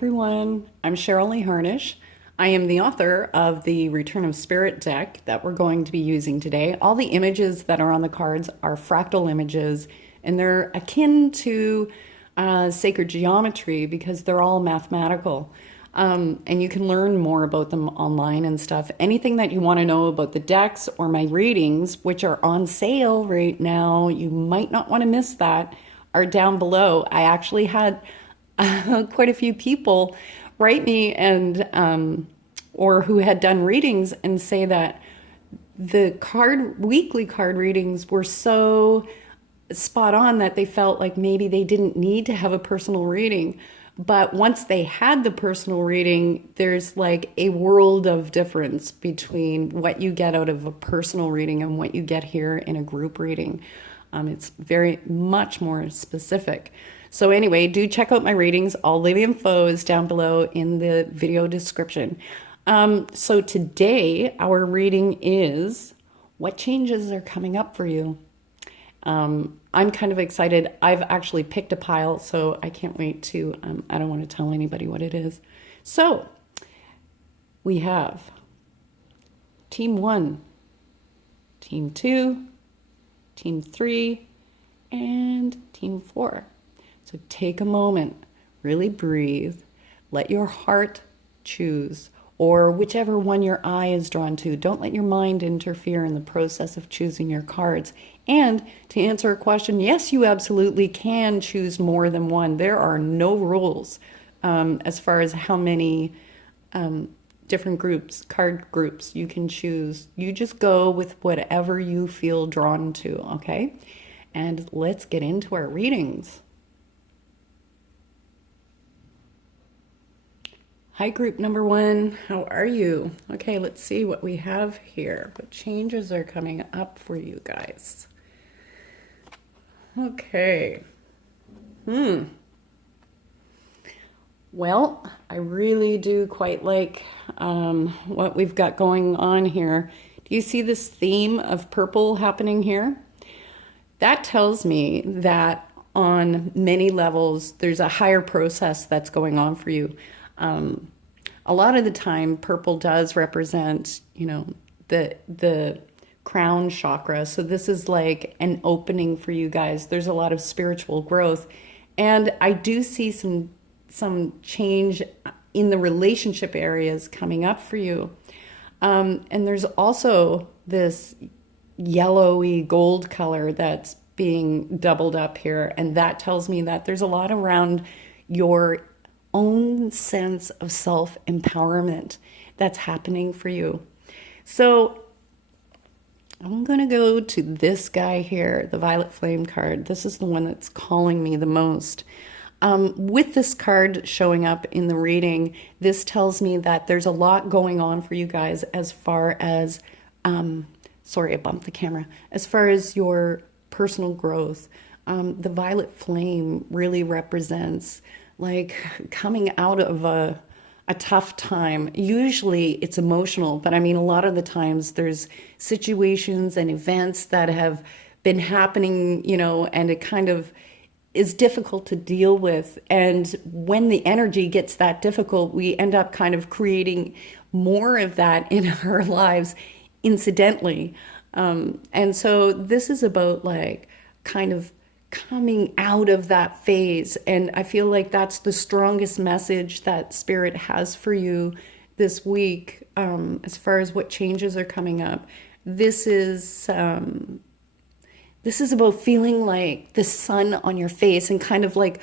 everyone, I'm Cheryl Harnish. I am the author of the Return of Spirit deck that we're going to be using today. All the images that are on the cards are fractal images, and they're akin to sacred geometry because they're all mathematical. And you can learn more about them online and stuff. Anything that you want to know about the decks or my readings, which are on sale right now, you might not want to miss that, are down below. I actually had quite a few people write me and or who had done readings and say that the weekly card readings were so spot on that they felt like maybe they didn't need to have a personal reading. But once they had the personal reading, there's like a world of difference between what you get out of a personal reading and what you get here in a group reading. It's very much more specific. So anyway, do check out my readings. All the info is down below in the video description. So today our reading is what changes are coming up for you. I'm kind of excited. I've actually picked a pile, so I can't wait to, I don't want to tell anybody what it is. So we have Team 1, Team 2, Team 3, and Team 4. So take a moment, really breathe, let your heart choose, or whichever one your eye is drawn to. Don't let your mind interfere in the process of choosing your cards. And to answer a question, yes, you absolutely can choose more than one. There are no rules as far as how many different groups, card groups you can choose. You just go with whatever you feel drawn to, okay? And let's get into our readings. Hi, group number 1. How are you? Okay, let's see what we have here. What changes are coming up for you guys? Okay. Well, I really do quite like what we've got going on here. Do you see this theme of purple happening here? That tells me that on many levels, there's a higher process that's going on for you. A lot of the time, purple does represent, you know, the crown chakra. So this is like an opening for you guys. There's a lot of spiritual growth, and I do see some change in the relationship areas coming up for you. And there's also this yellowy gold color that's being doubled up here, and that tells me that there's a lot around your own sense of self-empowerment that's happening for you. So I'm going to go to this guy here, the Violet Flame card. This is the one that's calling me the most. With this card showing up in the reading, this tells me that there's a lot going on for you guys as far as, sorry, I bumped the camera, as far as your personal growth. The Violet Flame really represents like coming out of a tough time. Usually it's emotional, but I mean, a lot of the times there's situations and events that have been happening, you know, and it kind of is difficult to deal with. And when the energy gets that difficult, we end up kind of creating more of that in our lives incidentally. And so this is about like kind of coming out of that phase. And I feel like that's the strongest message that Spirit has for you this week, as far as what changes are coming up. This is about feeling like the sun on your face and kind of like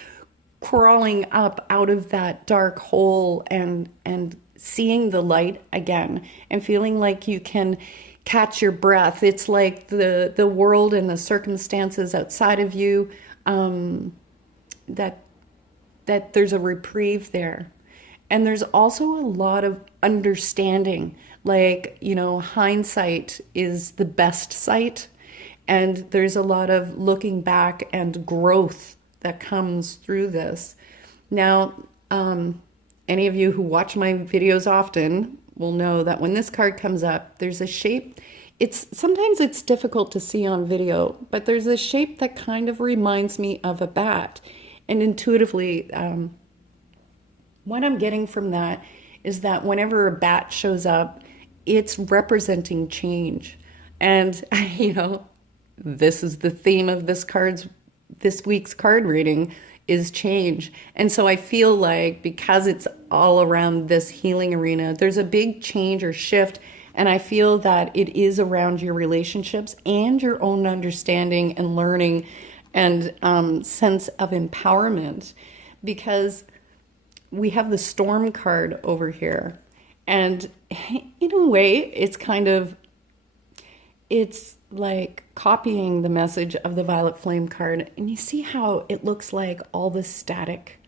crawling up out of that dark hole and seeing the light again and feeling like you can catch your breath. It's like the world and the circumstances outside of you, that there's a reprieve there. And there's also a lot of understanding, like, you know, hindsight is the best sight. And there's a lot of looking back and growth that comes through this. Now, any of you who watch my videos often will know that when this card comes up, there's a shape. Sometimes it's difficult to see on video, but there's a shape that kind of reminds me of a bat. And intuitively, what I'm getting from that is that whenever a bat shows up, it's representing change. And, this is the theme of this week's card reading is change. And so I feel like because it's all around this healing arena, there's a big change or shift. And I feel that it is around your relationships and your own understanding and learning and sense of empowerment, because we have the storm card over here. And in a way, it's like copying the message of the violet flame card. And you see how it looks like all the static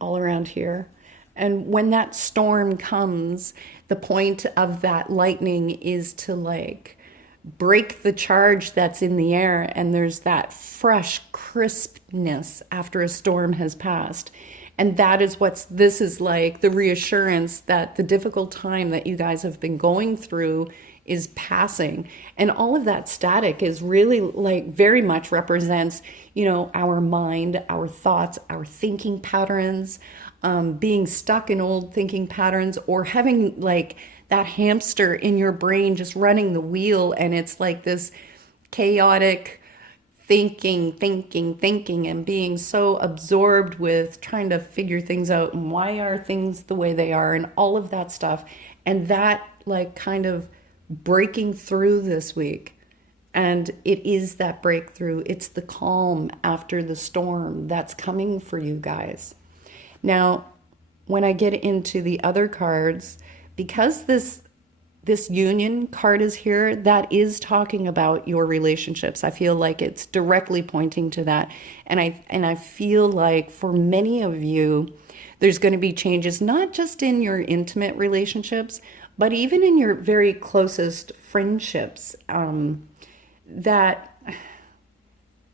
all around here. And when that storm comes, the point of that lightning is to like break the charge that's in the air, and there's that fresh crispness after a storm has passed. And that is this is like the reassurance that the difficult time that you guys have been going through is passing. And all of that static is really like very much represents, our mind, our thoughts, our thinking patterns, being stuck in old thinking patterns, or having like that hamster in your brain just running the wheel. And it's like this chaotic thinking, and being so absorbed with trying to figure things out and why are things the way they are and all of that stuff. And that like kind of breaking through this week. And it is that breakthrough. It's the calm after the storm that's coming for you guys. Now, when I get into the other cards, because this union card is here, that is talking about your relationships. I feel like it's directly pointing to that. And I feel like for many of you, there's going to be changes, not just in your intimate relationships, but even in your very closest friendships, that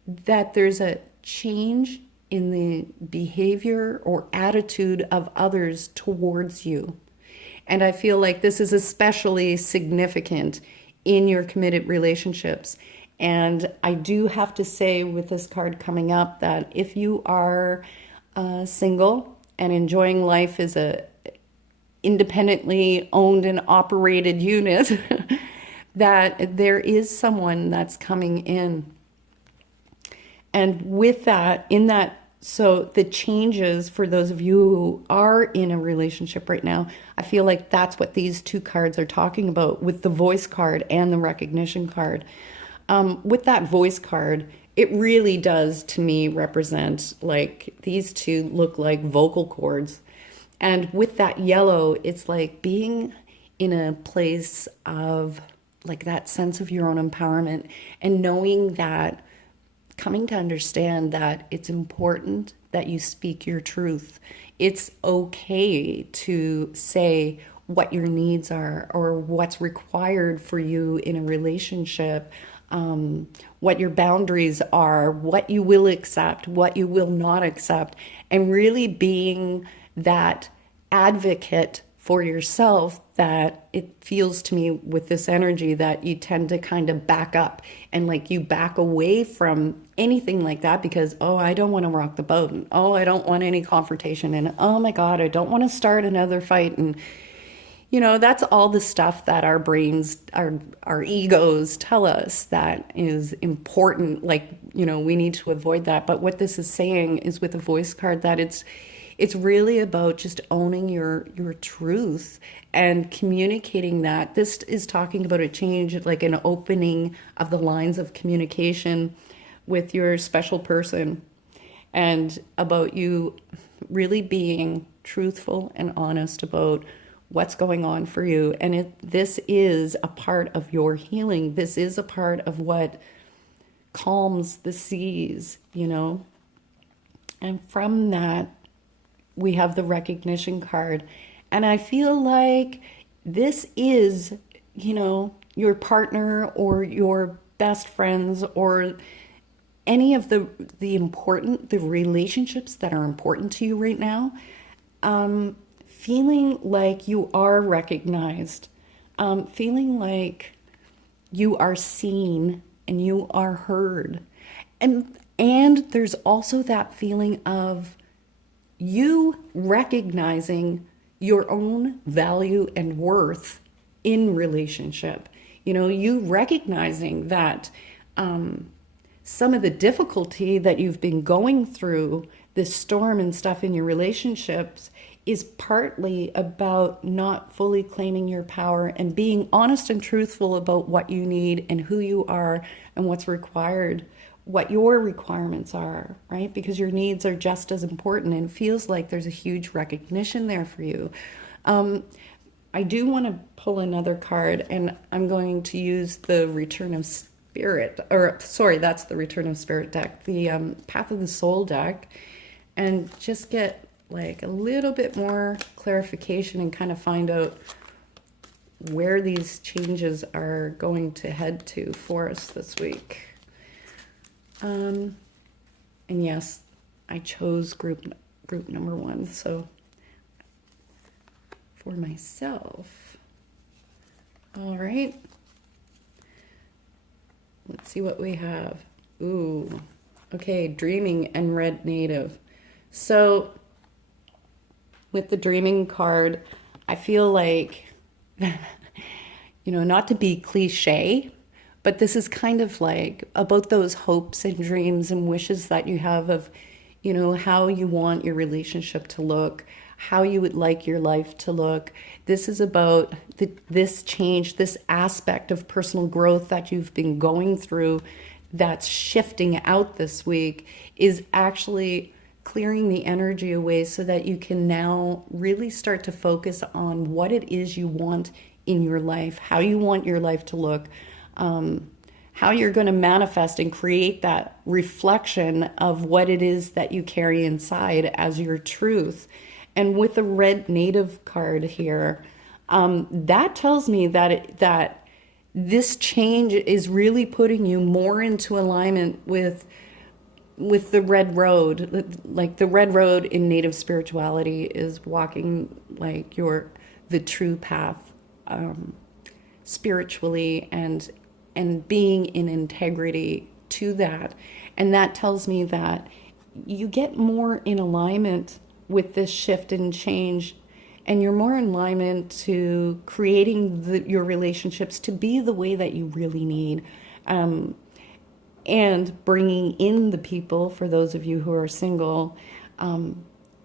there's a change in the behavior or attitude of others towards you. And I feel like this is especially significant in your committed relationships. And I do have to say with this card coming up that if you are single and enjoying life as a independently owned and operated unit, that there is someone that's coming in. And with that, so the changes for those of you who are in a relationship right now, I feel like that's what these two cards are talking about with the voice card and the recognition card. With that voice card, it really does to me represent like these two look like vocal cords. And with that yellow, it's like being in a place of like that sense of your own empowerment and knowing that, coming to understand that it's important that you speak your truth. It's okay to say what your needs are or what's required for you in a relationship, what your boundaries are, what you will accept, what you will not accept, and really being that advocate for yourself. That it feels to me with this energy that you tend to kind of back up and like you back away from anything like that because, oh, I don't want to rock the boat, and oh, I don't want any confrontation, and oh my God, I don't want to start another fight. And that's all the stuff that our brains, our egos tell us that is important. Like, we need to avoid that. But what this is saying is with the voice card that it's really about just owning your truth and communicating that. This is talking about a change, like an opening of the lines of communication with your special person, and about you really being truthful and honest about what's going on for you. And this is a part of your healing. This is a part of what calms the seas, And from that, we have the recognition card. And I feel like this is, your partner or your best friends or any of the relationships that are important to you right now, feeling like you are recognized, feeling like you are seen and you are heard. And there's also that feeling of you recognizing your own value and worth in relationship. You know, you recognizing that some of the difficulty that you've been going through, this storm and stuff in your relationships, is partly about not fully claiming your power and being honest and truthful about what you need and who you are and what's required, what your requirements are, right? Because your needs are just as important, and it feels like there's a huge recognition there for you. I do want to pull another card, and I'm going to use the Return of Spirit, or sorry, that's the Return of Spirit deck, the Path of the Soul deck, and just get like a little bit more clarification and kind of find out where these changes are going to head to for us this week. And yes, I chose group number 1, so for myself. All right. Let's see what we have. Ooh, okay, dreaming and red native. So with the dreaming card, I feel like, you know, not to be cliche, but this is kind of like about those hopes and dreams and wishes that you have of, you know, how you want your relationship to look, how you would like your life to look. This is about this change, this aspect of personal growth that you've been going through that's shifting out this week is actually clearing the energy away so that you can now really start to focus on what it is you want in your life, how you want your life to look, how you're going to manifest and create that reflection of what it is that you carry inside as your truth. And with the red native card here, that tells me that this change is really putting you more into alignment with the red road. Like the red road in native spirituality is walking like the true path spiritually and being in integrity to that. And that tells me that you get more in alignment with this shift and change, and you're more in alignment to creating your relationships to be the way that you really need, and bringing in the people, for those of you who are single,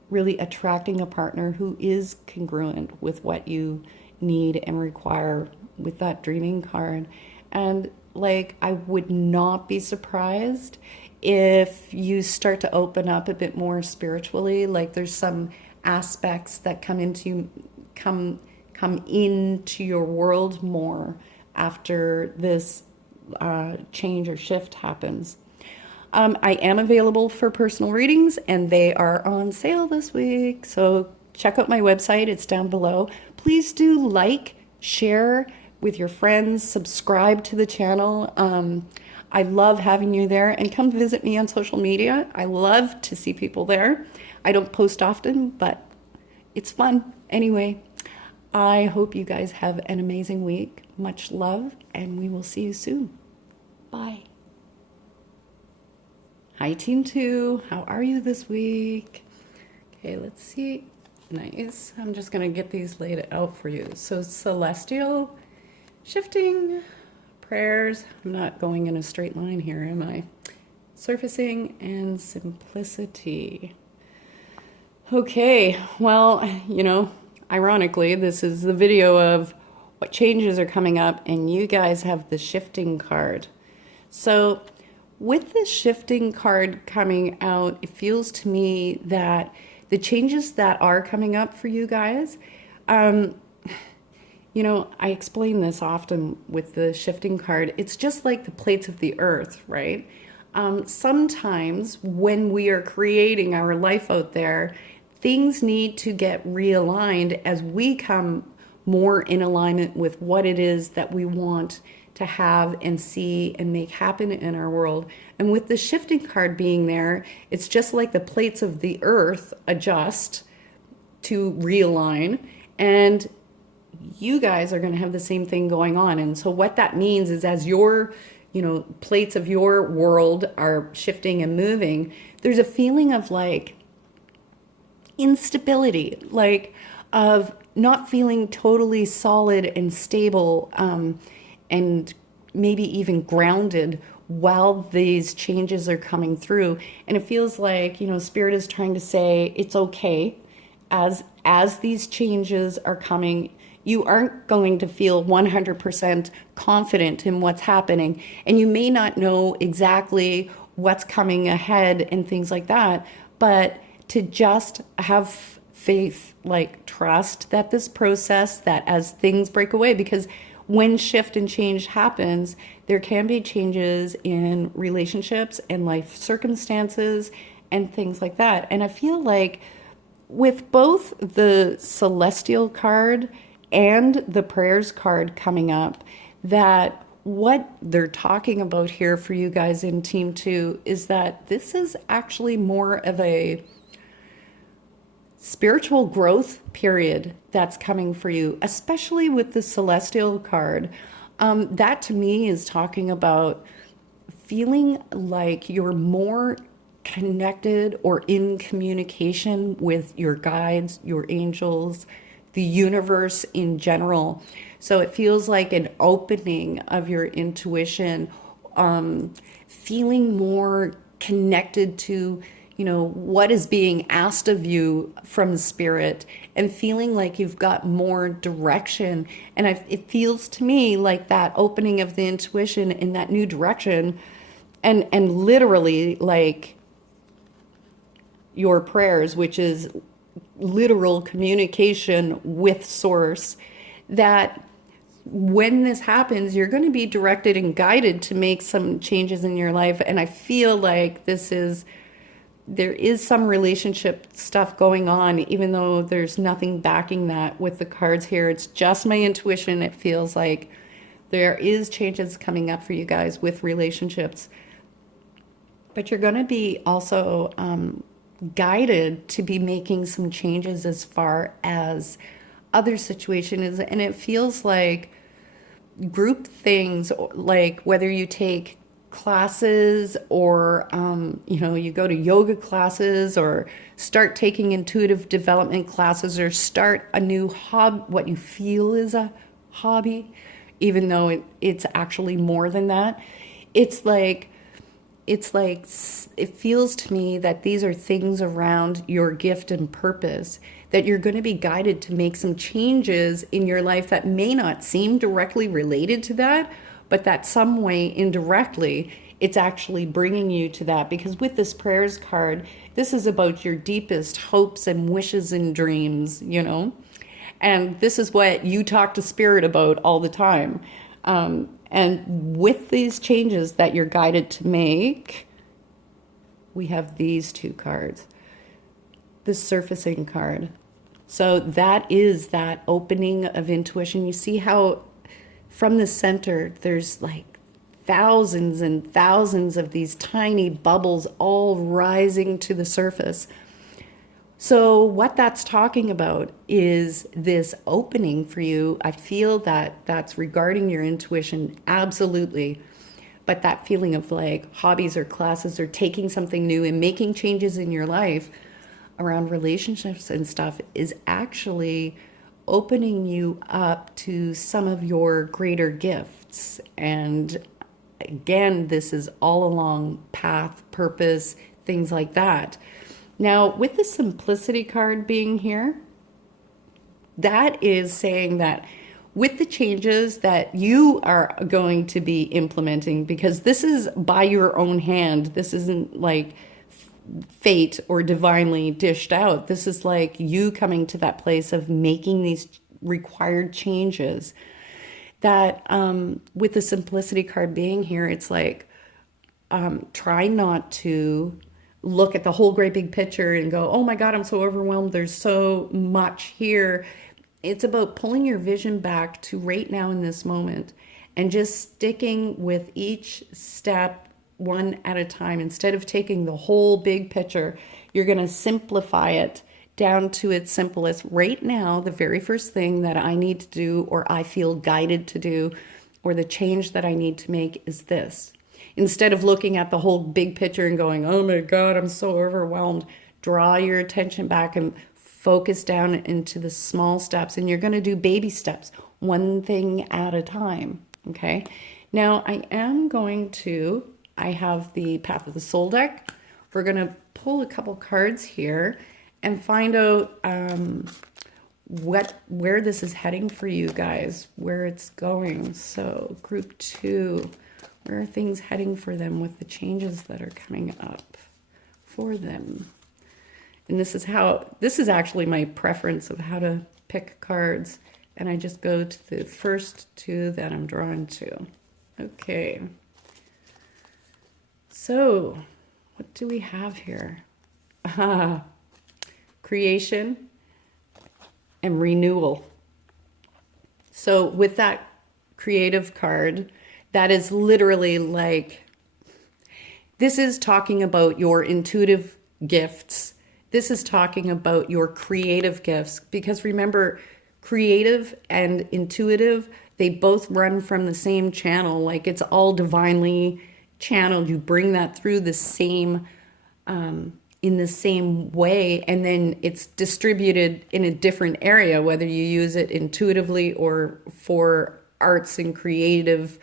really attracting a partner who is congruent with what you need and require with that dreaming card. And like, I would not be surprised if you start to open up a bit more spiritually. Like there's some aspects that come into your world more after this change or shift happens. I am available for personal readings, and they are on sale this week. So check out my website. It's down below. Please do like, share with your friends, subscribe to the channel. I love having you there, and come visit me on social media. I love to see people there. I don't post often, but it's fun. Anyway, I hope you guys have an amazing week. Much love, and we will see you soon. Bye. Hi, Team 2. How are you this week? Okay, let's see. Nice. I'm just going to get these laid out for you. So, celestial, shifting, prayers. I'm not going in a straight line here, am I? Surfacing and simplicity. Okay, well, you know, ironically, this is the video of what changes are coming up, and you guys have the shifting card. So with the shifting card coming out, it feels to me that the changes that are coming up for you guys, you know, I explain this often with the shifting card. It's just like the plates of the earth, right? Sometimes when we are creating our life out there, things need to get realigned as we come more in alignment with what it is that we want to have and see and make happen in our world. And with the shifting card being there, it's just like the plates of the earth adjust to realign, and you guys are going to have the same thing going on. And so what that means is, as your, you know, plates of your world are shifting and moving, there's a feeling of like instability, like of not feeling totally solid and stable, and maybe even grounded while these changes are coming through. And it feels like, Spirit is trying to say it's okay as these changes are coming. You aren't going to feel 100% confident in what's happening, and you may not know exactly what's coming ahead and things like that, but to just have faith, like trust that this process, that as things break away, because when shift and change happens, there can be changes in relationships and life circumstances and things like that. And I feel like with both the celestial card and the prayers card coming up, that what they're talking about here for you guys in team 2 is that this is actually more of a spiritual growth period that's coming for you, especially with the celestial card. That to me is talking about feeling like you're more connected or in communication with your guides, your angels, the universe in general. So it feels like an opening of your intuition, feeling more connected to, what is being asked of you from spirit, and feeling like you've got more direction. And it feels to me like that opening of the intuition in that new direction, and literally like your prayers, which is literal communication with source, that when this happens, you're going to be directed and guided to make some changes in your life. And I feel like there is some relationship stuff going on, even though there's nothing backing that with the cards here. It's just my intuition. It feels like there is changes coming up for you guys with relationships. But you're going to be also guided to be making some changes as far as other situations. And it feels like group things, like whether you take classes or you go to yoga classes or start taking intuitive development classes or start a new hobby, what you feel is a hobby, even though it's actually more than that. It feels to me that these are things around your gift and purpose, that you're going to be guided to make some changes in your life that may not seem directly related to that, but that some way indirectly, it's actually bringing you to that. Because with this prayers card, this is about your deepest hopes and wishes and dreams, and this is what you talk to spirit about all the time. And with these changes that you're guided to make, we have these two cards. The surfacing card. So that is that opening of intuition. You see how from the center, there's like thousands and thousands of these tiny bubbles all rising to the surface. So what that's talking about is this opening for you. I feel that that's regarding your intuition, absolutely. But that feeling of like hobbies or classes or taking something new and making changes in your life around relationships and stuff is actually opening you up to some of your greater gifts. And again, this is all along path, purpose, things like that. Now, with the simplicity card being here, that is saying that with the changes that you are going to be implementing, because this is by your own hand, this isn't like fate or divinely dished out. This is like you coming to that place of making these required changes. That with the simplicity card being here, it's like try not to look at the whole great big picture and go, oh my God, I'm so overwhelmed. There's so much here. It's about pulling your vision back to right now in this moment and just sticking with each step one at a time. Instead of taking the whole big picture, you're going to simplify it down to its simplest. Right now, the very first thing that I need to do, or I feel guided to do, or the change that I need to make is this. Instead of looking at the whole big picture and going, oh my God, I'm so overwhelmed, draw your attention back and focus down into the small steps, and you're going to do baby steps, one thing at a time. Okay. Now I have the Path of the Soul deck. We're going to pull a couple cards here and find out where this is heading for you guys, where it's going. So group 2, where are things heading for them with the changes that are coming up for them? And this is actually my preference of how to pick cards. And I just go to the first 2 that I'm drawn to. Okay. So what do we have here? Creation and renewal. So with that creative card, that is literally like, this is talking about your intuitive gifts. This is talking about your creative gifts, because remember, creative and intuitive, they both run from the same channel. Like, it's all divinely channeled. You bring that through the same, in the same way, and then it's distributed in a different area, whether you use it intuitively or for arts and creative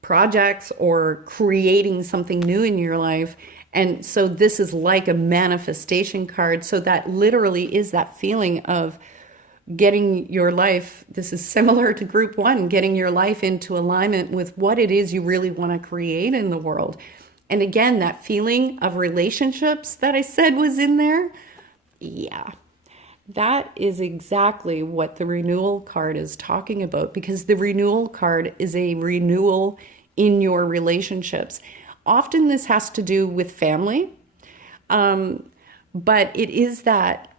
projects or creating something new in your life. And so this is like a manifestation card. So that literally is that feeling of getting your life. This is similar to group 1, getting your life into alignment with what it is you really want to create in the world. And again, that feeling of relationships that I said was in there. Yeah, that is exactly what the renewal card is talking about, because the renewal card is a renewal in your relationships. Often this has to do with family, but it is that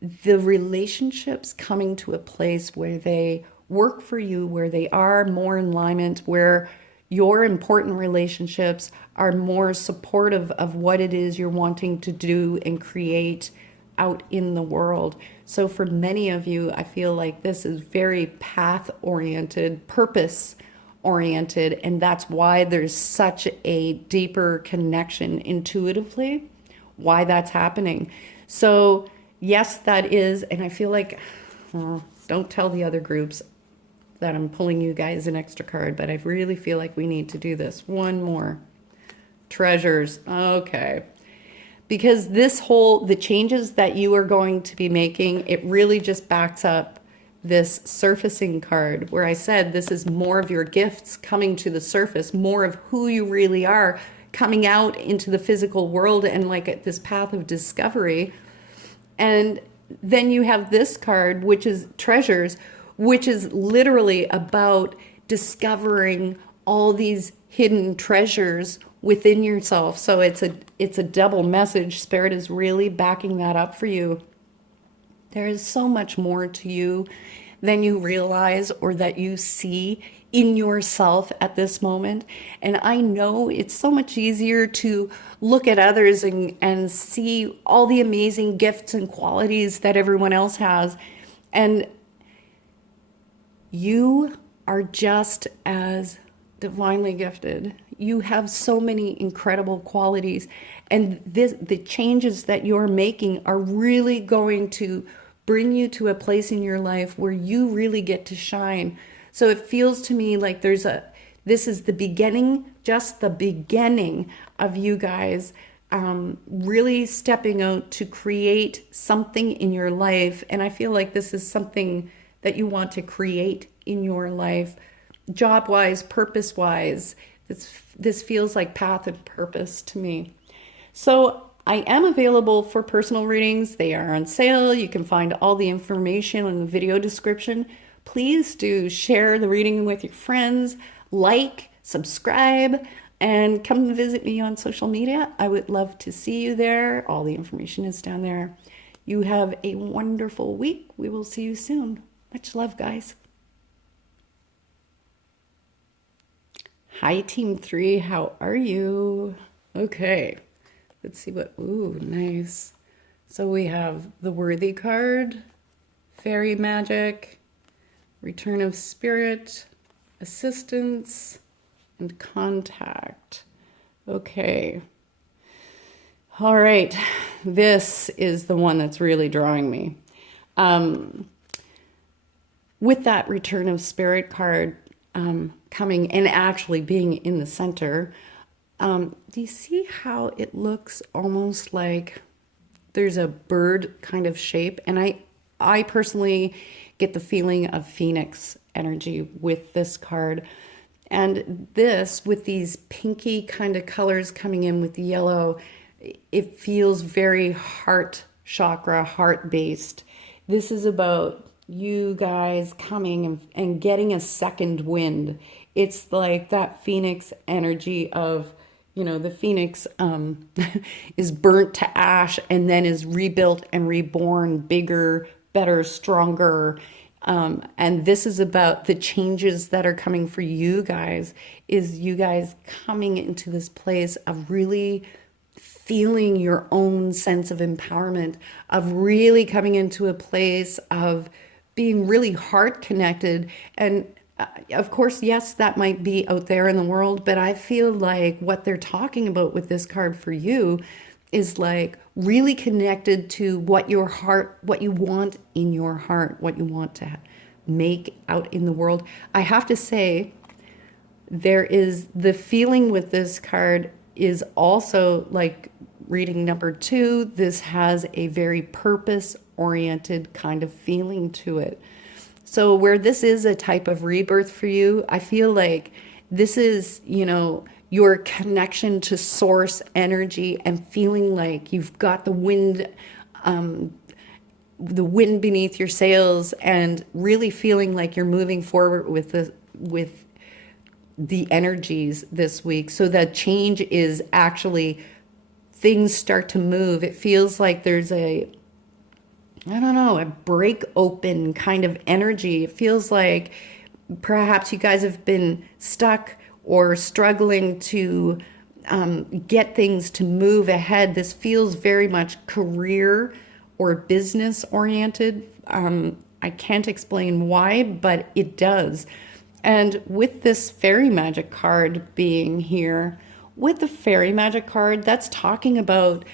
the relationships coming to a place where they work for you, where they are more in alignment, where your important relationships are more supportive of what it is you're wanting to do and create out in the world. So for many of you, I feel like this is very path-oriented, purpose-oriented, and that's why there's such a deeper connection intuitively, why that's happening. So yes, that is, and I feel like, don't tell the other groups that I'm pulling you guys an extra card, but I really feel like we need to do this. One more. Treasures. Okay. Because the changes that you are going to be making, it really just backs up this surfacing card where I said this is more of your gifts coming to the surface, more of who you really are coming out into the physical world, and like this path of discovery. And then you have this card, which is treasures, which is literally about discovering all these hidden treasures within yourself. So it's a double message. Spirit is really backing that up for you. There is so much more to you than you realize or that you see in yourself at this moment. And I know it's so much easier to look at others and see all the amazing gifts and qualities that everyone else has. And you are just as divinely gifted. You have so many incredible qualities, and the changes that you're making are really going to bring you to a place in your life where you really get to shine. So it feels to me like this is the beginning, just the beginning of you guys really stepping out to create something in your life. And I feel like this is something that you want to create in your life, job-wise, purpose-wise. This feels like path and purpose to me. So I am available for personal readings. They are on sale. You can find all the information in the video description. Please do share the reading with your friends, like, subscribe, and come visit me on social media. I would love to see you there. All the information is down there. You have a wonderful week. We will see you soon. Much love, guys. Hi, Team 3. How are you? Okay. Let's see what... Ooh, nice. So we have the Worthy card, Fairy Magic, Return of Spirit, Assistance, and Contact. Okay. All right, this is the one that's really drawing me. Um, with that Return of Spirit card coming and actually being in the center, do you see how it looks almost like there's a bird kind of shape? And I personally get the feeling of phoenix energy with this card. And this, with these pinky kind of colors coming in with the yellow, it feels very heart chakra, heart based. This is about you guys coming and getting a second wind. It's like that phoenix energy of, the phoenix is burnt to ash and then is rebuilt and reborn bigger, better, stronger. And this is about the changes that are coming for you guys, is you guys coming into this place of really feeling your own sense of empowerment, of really coming into a place of being really heart connected. And of course, yes, that might be out there in the world, but I feel like what they're talking about with this card for you is like really connected to what your heart, what you want in your heart, what you want to make out in the world. I have to say, there is the feeling with this card is also like reading number 2. This has a very purpose oriented kind of feeling to it. So where this is a type of rebirth for you, I feel like this is, your connection to source energy and feeling like you've got the wind beneath your sails, and really feeling like you're moving forward with the energies this week. So that change is actually, things start to move. It feels like there's a break open kind of energy. It feels like perhaps you guys have been stuck or struggling to get things to move ahead. This feels very much career or business oriented. I can't explain why, but it does. And with this fairy magic card being here, with the fairy magic card, that's talking about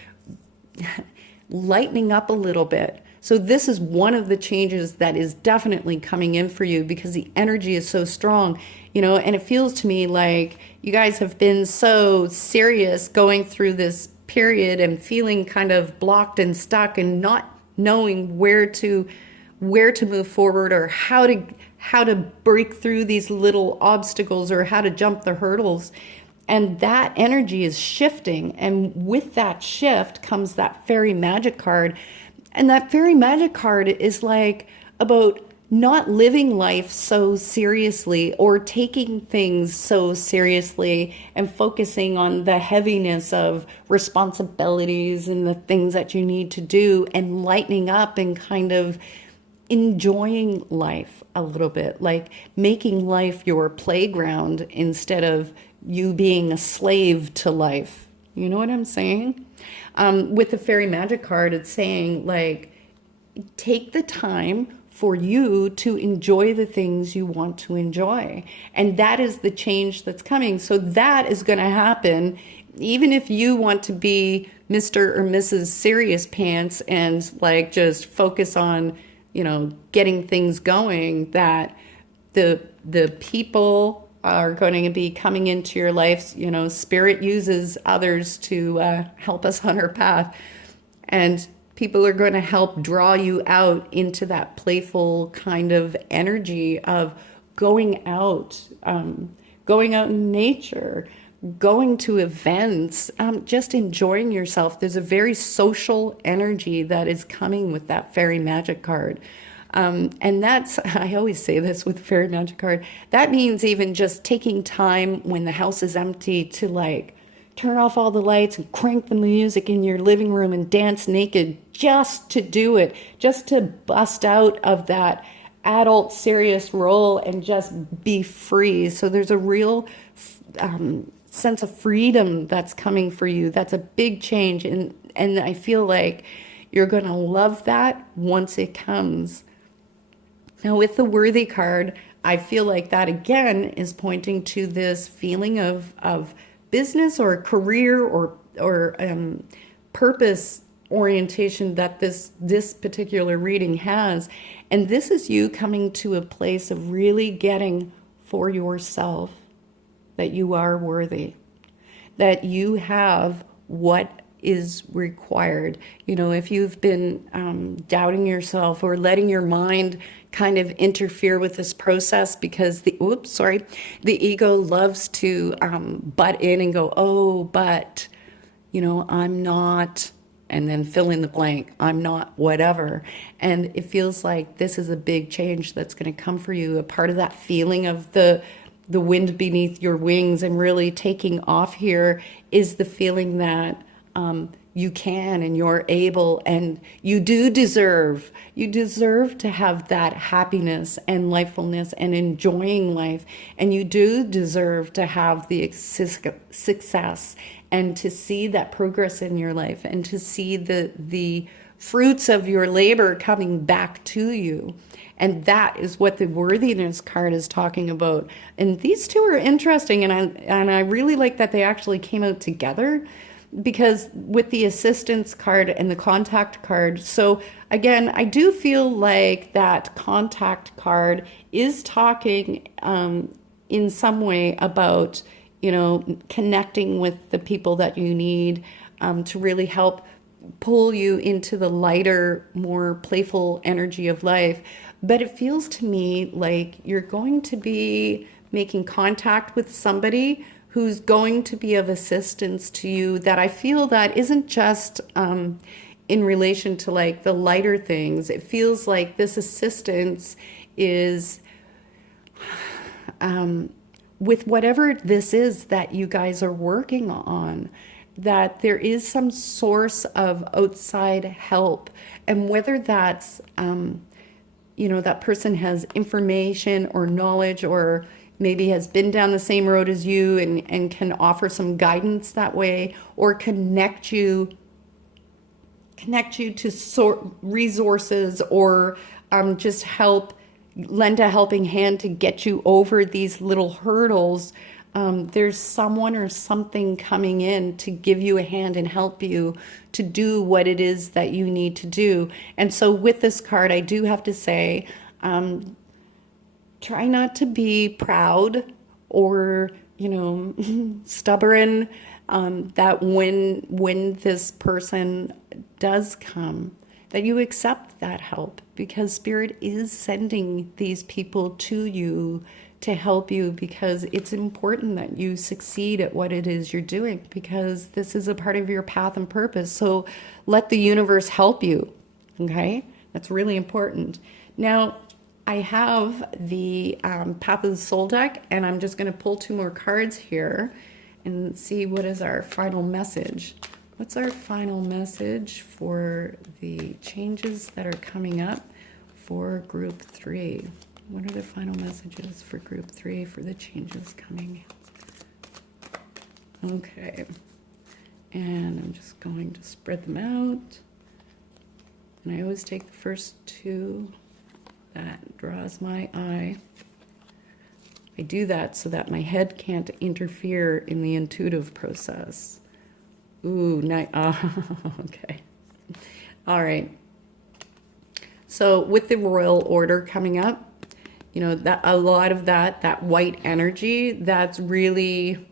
lightening up a little bit. So this is one of the changes that is definitely coming in for you, because the energy is so strong, and it feels to me like you guys have been so serious going through this period and feeling kind of blocked and stuck and not knowing where to move forward, or how to break through these little obstacles, or how to jump the hurdles. And that energy is shifting. And with that shift comes that fairy magic card. And that fairy magic card is like about not living life so seriously, or taking things so seriously, and focusing on the heaviness of responsibilities and the things that you need to do, and lightening up and kind of enjoying life a little bit, like making life your playground instead of you being a slave to life. You know what I'm saying? With the fairy magic card, it's saying like, take the time for you to enjoy the things you want to enjoy. And that is the change that's coming. So that is going to happen, even if you want to be Mr. or Mrs. Serious Pants and like just focus on, getting things going, that the people are going to be coming into your life. Spirit uses others to help us on our path. And people are going to help draw you out into that playful kind of energy of going out in nature, going to events, just enjoying yourself. There's a very social energy that is coming with that fairy magic card. And that's, I always say this with fairy magic card, that means even just taking time when the house is empty to like turn off all the lights and crank the music in your living room and dance naked, just to do it, just to bust out of that adult serious role and just be free. So there's a real sense of freedom that's coming for you. That's a big change. And I feel like you're going to love that once it comes. Now with the worthy card, I feel like that again is pointing to this feeling of business or career or purpose orientation that this particular reading has. And this is you coming to a place of really getting for yourself that you are worthy, that you have what is required. You know, if you've been doubting yourself or letting your mind kind of interfere with this process because the ego loves to butt in and go, oh, but, you know, I'm not, and then fill in the blank, I'm not whatever. And it feels like this is a big change that's going to come for you. A part of that feeling of the wind beneath your wings and really taking off here is the feeling that you can and you're able and you deserve to have that happiness and lifefulness and enjoying life. And you do deserve to have the success and to see that progress in your life and to see the fruits of your labor coming back to you. And that is what the worthiness card is talking about. And these two are interesting, and I really like that they actually came out together, because with the assistance card and the contact card. So again, I do feel like that contact card is talking in some way about, you know, connecting with the people that you need to really help pull you into the lighter, more playful energy of life. But it feels to me like you're going to be making contact with somebody who's going to be of assistance to you, that I feel that isn't just in relation to like the lighter things. It feels like this assistance is with whatever this is that you guys are working on, that there is some source of outside help. And whether that's, you know, that person has information or knowledge, or maybe has been down the same road as you and can offer some guidance that way, or connect you to resources, or just lend a helping hand to get you over these little hurdles. There's someone or something coming in to give you a hand and help you to do what it is that you need to do. And so with this card, I do have to say, try not to be proud or, you know, stubborn, that when this person does come, that you accept that help, because Spirit is sending these people to you to help you, because it's important that you succeed at what it is you're doing, because this is a part of your path and purpose. So let the universe help you. Okay? That's really important. Now, I have the Path of the Soul deck, and I'm just going to pull two more cards here and see what is our final message. What's our final message for the changes that are coming up for Group 3? What are the final messages for Group 3 for the changes coming? Okay. And I'm just going to spread them out. And I always take the first two. That draws my eye. I do that so that my head can't interfere in the intuitive process. Ooh, okay. All right. So with the royal order coming up, you know, that a lot of that white energy, that's really,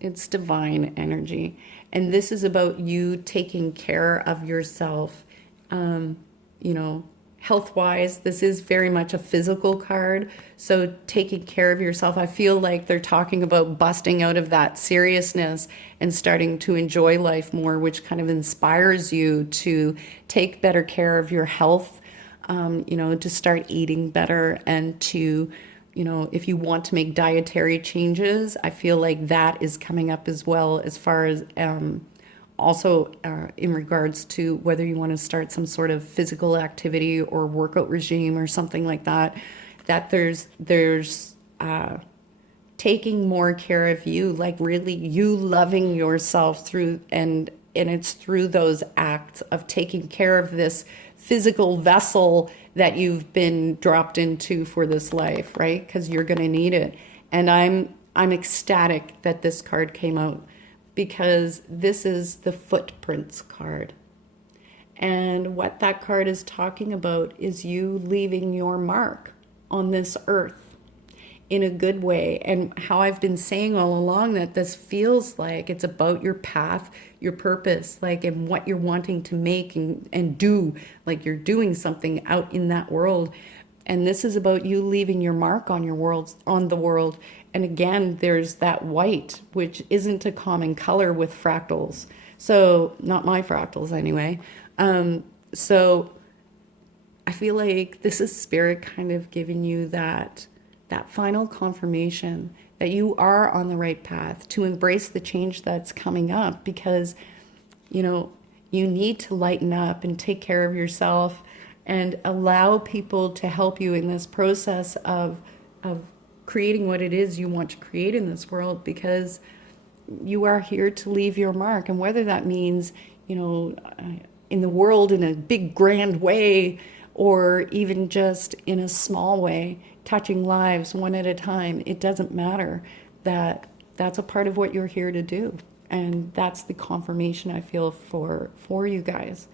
it's divine energy. And this is about you taking care of yourself, you know, health-wise. This is very much a physical card. So taking care of yourself, I feel like they're talking about busting out of that seriousness and starting to enjoy life more, which kind of inspires you to take better care of your health, you know, to start eating better, and to, you know, if you want to make dietary changes, I feel like that is coming up as well, as far as also in regards to whether you want to start some sort of physical activity or workout regime or something like that, that there's taking more care of you, like really you loving yourself through, and it's through those acts of taking care of this physical vessel that you've been dropped into for this life, right? Because you're going to need it. And I'm ecstatic that this card came out, because this is the footprints card. And what that card is talking about is you leaving your mark on this earth in a good way. And how I've been saying all along that this feels like it's about your path, your purpose, like, and what you're wanting to make and do, like you're doing something out in that world. And this is about you leaving your mark on your world, on the world. And again, there's that white, which isn't a common color with fractals. So, not my fractals anyway. So I feel like this is spirit kind of giving you that final confirmation that you are on the right path to embrace the change that's coming up, because, you know, you need to lighten up and take care of yourself and allow people to help you in this process of creating what it is you want to create in this world, because you are here to leave your mark. And whether that means, you know, in the world in a big grand way, or even just in a small way, touching lives one at a time, it doesn't matter. That's a part of what you're here to do. And that's the confirmation I feel for you guys.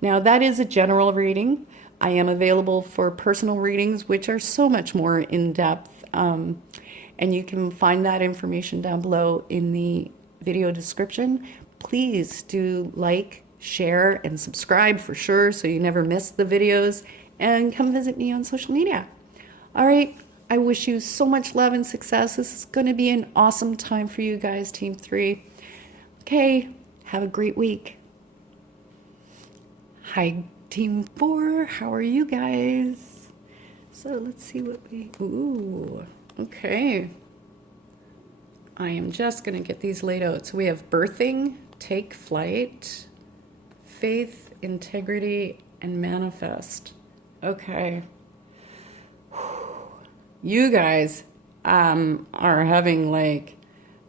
Now, that is a general reading. I am available for personal readings, which are so much more in depth. And you can find that information down below in the video description. Please do like, share, and subscribe for sure so you never miss the videos. And come visit me on social media. All right. I wish you so much love and success. This is going to be an awesome time for you guys, Team 3. Okay. Have a great week. Hi, Team 4. How are you guys? So let's see what we... Ooh. Okay. I am just going to get these laid out. So we have birthing, take flight, faith, integrity, and manifest. Okay. You guys are having like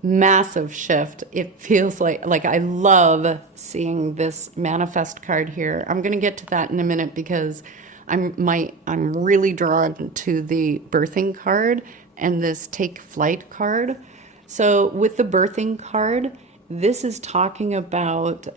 massive shift. It feels like I love seeing this manifest card here. I'm going to get to that in a minute because I'm really drawn to the birthing card and this take flight card. So with the birthing card, this is talking about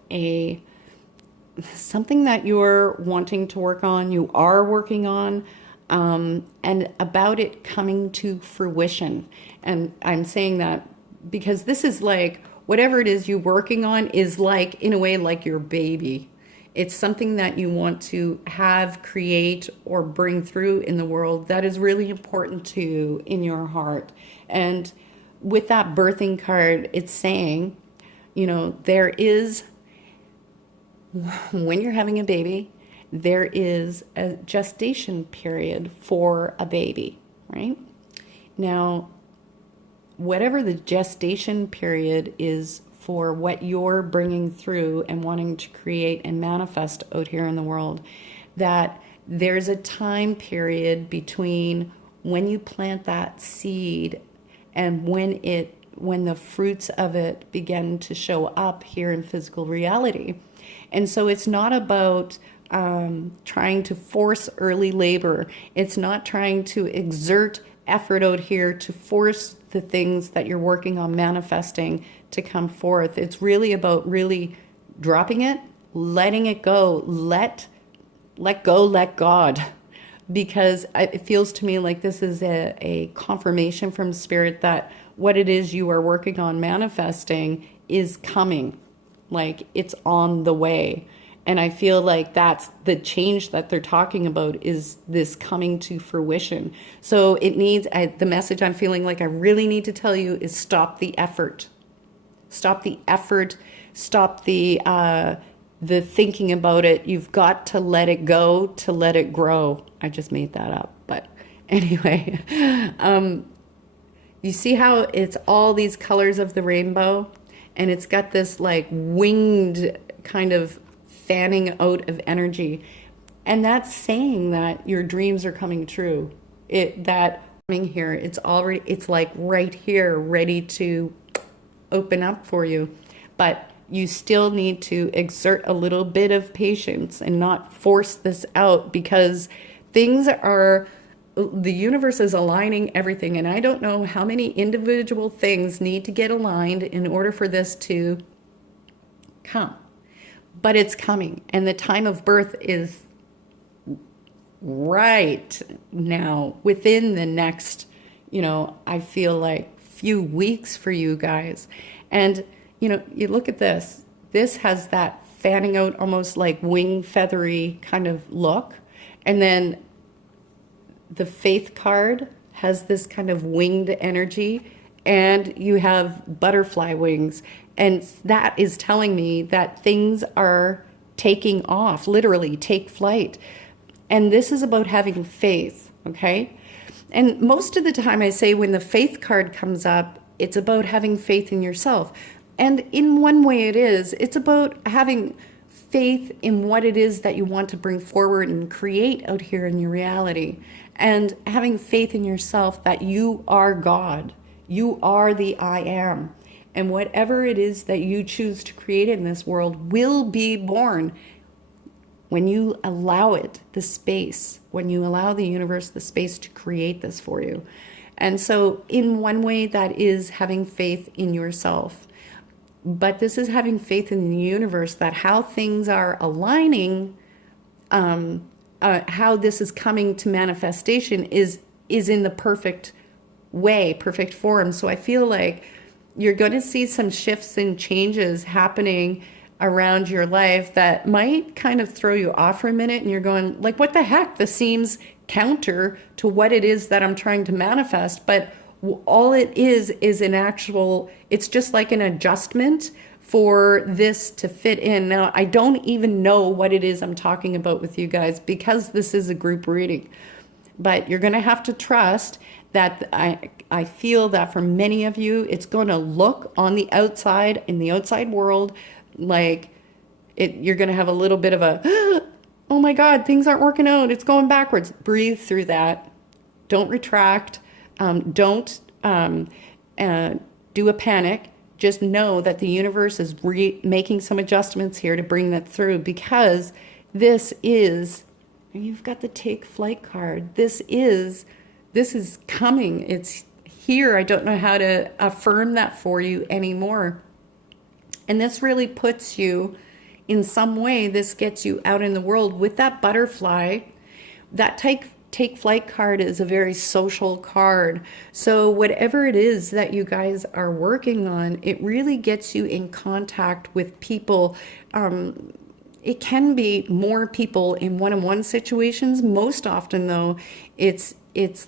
something that you're wanting to work on, you are working on, and about it coming to fruition. And I'm saying that because this is like, whatever it is you're working on is like, in a way, like your baby. It's something that you want to have, create, or bring through in the world that is really important to you in your heart. And with that birthing card, it's saying, you know, there is, when you're having a baby, there is a gestation period for a baby, right? Now, whatever the gestation period is for what you're bringing through and wanting to create and manifest out here in the world, that there's a time period between when you plant that seed and when the fruits of it begin to show up here in physical reality. And so it's not about trying to force early labor. It's not trying to exert effort out here to force the things that you're working on manifesting to come forth. It's really about really dropping it, letting it go, let go, let God. Because it feels to me like this is a confirmation from Spirit that what it is you are working on manifesting is coming. Like it's on the way. And I feel like that's the change that they're talking about, is this coming to fruition. So it needs, the message I'm feeling like I really need to tell you is stop the effort. Stop the effort. Stop the thinking about it. You've got to let it go to let it grow. I just made that up. But anyway, you see how it's all these colors of the rainbow? And it's got this like winged kind of fanning out of energy. And that's saying that your dreams are coming true. That coming here, it's like right here, ready to open up for you. But you still need to exert a little bit of patience and not force this out, because things are the universe is aligning everything. And I don't know how many individual things need to get aligned in order for this to come. But it's coming. And the time of birth is right now, within the next, I feel like few weeks for you guys. And, you look at this. This has that fanning out, almost like wing feathery kind of look. And then the faith card has this kind of winged energy, and you have butterfly wings. And that is telling me that things are taking off, literally take flight. And this is about having faith, okay? And most of the time I say when the faith card comes up, it's about having faith in yourself. And in one way it's about having faith in what it is that you want to bring forward and create out here in your reality. And having faith in yourself that you are God. You are the I am. And whatever it is that you choose to create in this world will be born when you allow it the space, when you allow the universe the space to create this for you. And so in one way that is having faith in yourself. But this is having faith in the universe that how things are aligning, how this is coming to manifestation is in the perfect way, perfect form. So I feel like you're going to see some shifts and changes happening around your life that might kind of throw you off for a minute, and you're going like, what the heck? This seems counter to what it is that I'm trying to manifest. But all it is an actual, it's just like an adjustment for this to fit in. Now, I don't even know what it is I'm talking about with you guys because this is a group reading. But you're going to have to trust that I feel that for many of you, it's going to look on the outside, in the outside world, like you're going to have a little bit of a, oh my God, things aren't working out. It's going backwards. Breathe through that. Don't retract. Don't do a panic. Just know that the universe is making some adjustments here to bring that through, because this is, you've got the take flight card. This is coming. It's here. I don't know how to affirm that for you anymore. And this really puts you in some way, this gets you out in the world with that butterfly. That take flight card is a very social card. So whatever it is that you guys are working on, it really gets you in contact with people. It can be more people in one-on-one situations. Most often though, it's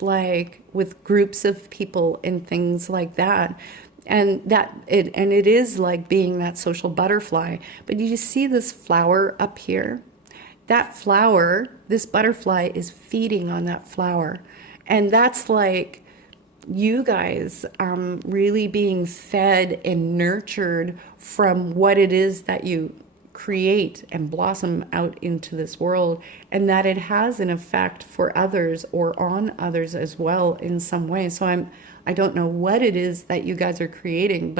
like with groups of people and things like that. And it is like being that social butterfly. But you see this flower up here? That flower, this butterfly is feeding on that flower. And that's like you guys really being fed and nurtured from what it is that you create and blossom out into this world, and that it has an effect for others or on others as well in some way. So I don't know what it is that you guys are creating,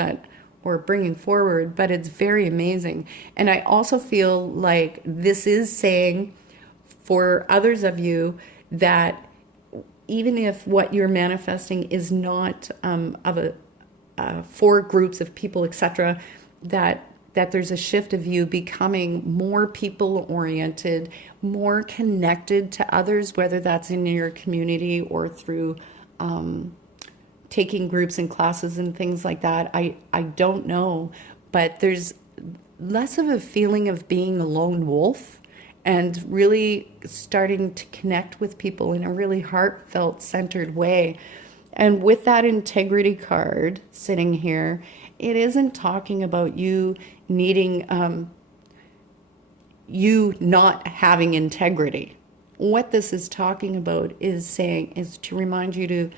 or bringing forward, but it's very amazing. And I also feel like this is saying for others of you that even if what you're manifesting is not for groups of people, etc., that there's a shift of you becoming more people oriented, more connected to others, whether that's in your community or through taking groups and classes and things like that. I don't know, but there's less of a feeling of being a lone wolf and really starting to connect with people in a really heartfelt, centered way. And with that integrity card sitting here, it isn't talking about you needing, you not having integrity. What this is talking about is to remind you to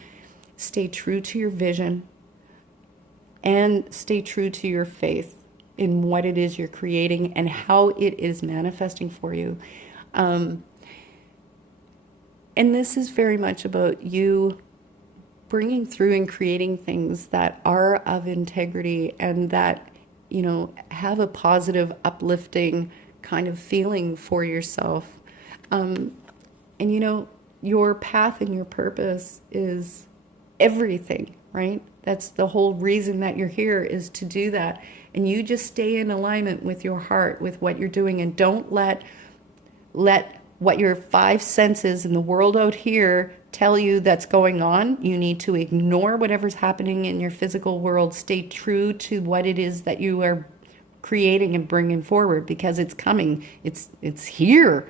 stay true to your vision and stay true to your faith in what it is you're creating and how it is manifesting for you. And this is very much about you bringing through and creating things that are of integrity and that, have a positive, uplifting kind of feeling for yourself. And your path and your purpose is everything, right? That's the whole reason that you're here, is to do that. And you just stay in alignment with your heart, with what you're doing, and don't let what your five senses in the world out here tell you that's going on. You need to ignore whatever's happening in your physical world. Stay true to what it is that you are creating and bringing forward, because it's coming. It's here,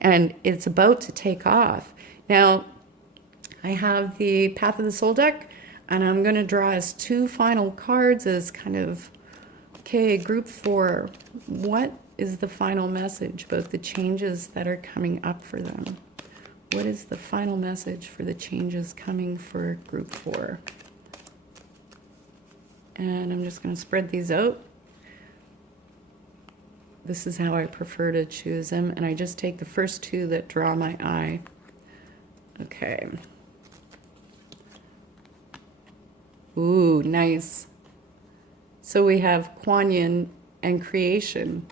and it's about to take off. Now, I have the Path of the Soul deck, and I'm going to draw us two final cards as kind of, okay, group 4. What is the final message about the changes that are coming up for them? What is the final message for the changes coming for group 4? And I'm just going to spread these out. This is how I prefer to choose them. And I just take the first two that draw my eye. Okay. Ooh, nice. So we have Kuan Yin and creation.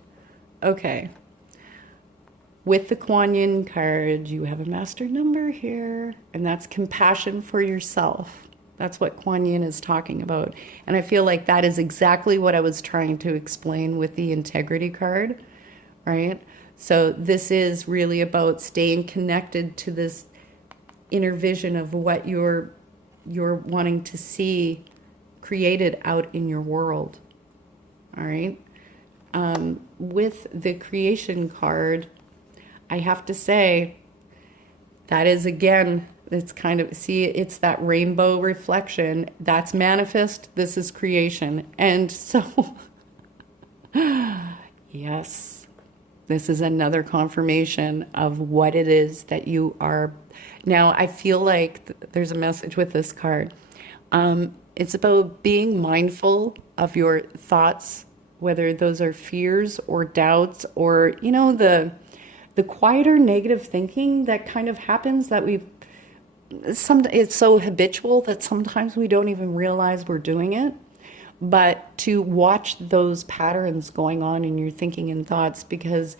Okay. With the Kuan Yin card, you have a master number here, and that's compassion for yourself. That's what Kuan Yin is talking about. And I feel like that is exactly what I was trying to explain with the integrity card, right? So this is really about staying connected to this inner vision of what you're wanting to see created out in your world. All right. With the creation card, I have to say that is, again, it's kind of, see, it's that rainbow reflection. That's manifest. This is creation. And so, yes, this is another confirmation of what it is that you are. Now, I feel like there's a message with this card. It's about being mindful of your thoughts, whether those are fears or doubts, or, you know, the quieter negative thinking that kind of happens, that it's so habitual that sometimes we don't even realize we're doing it. But to watch those patterns going on in your thinking and thoughts, because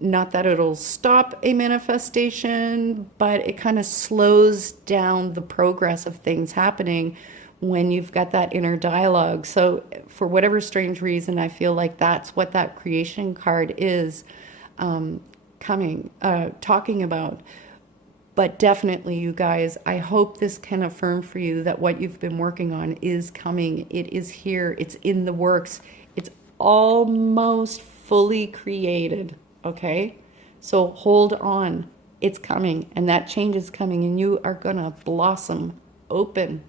not that it'll stop a manifestation, but it kind of slows down the progress of things happening when you've got that inner dialogue. So for whatever strange reason, I feel like that's what that creation card is talking about. But definitely, you guys, I hope this can affirm for you that what you've been working on is coming. It is here. It's in the works. It's almost fully created. Okay? So hold on. It's coming, and that change is coming, and you are going to blossom open.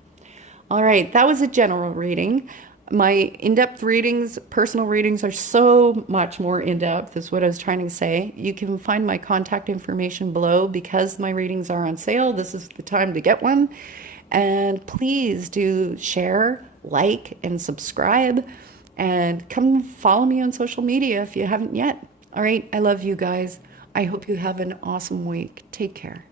All right, that was a general reading. My in-depth readings, personal readings, are so much more in-depth, is what I was trying to say. You can find my contact information below. Because my readings are on sale, this is the time to get one. And please do share, like, and subscribe. And come follow me on social media if you haven't yet. All right, I love you guys. I hope you have an awesome week. Take care.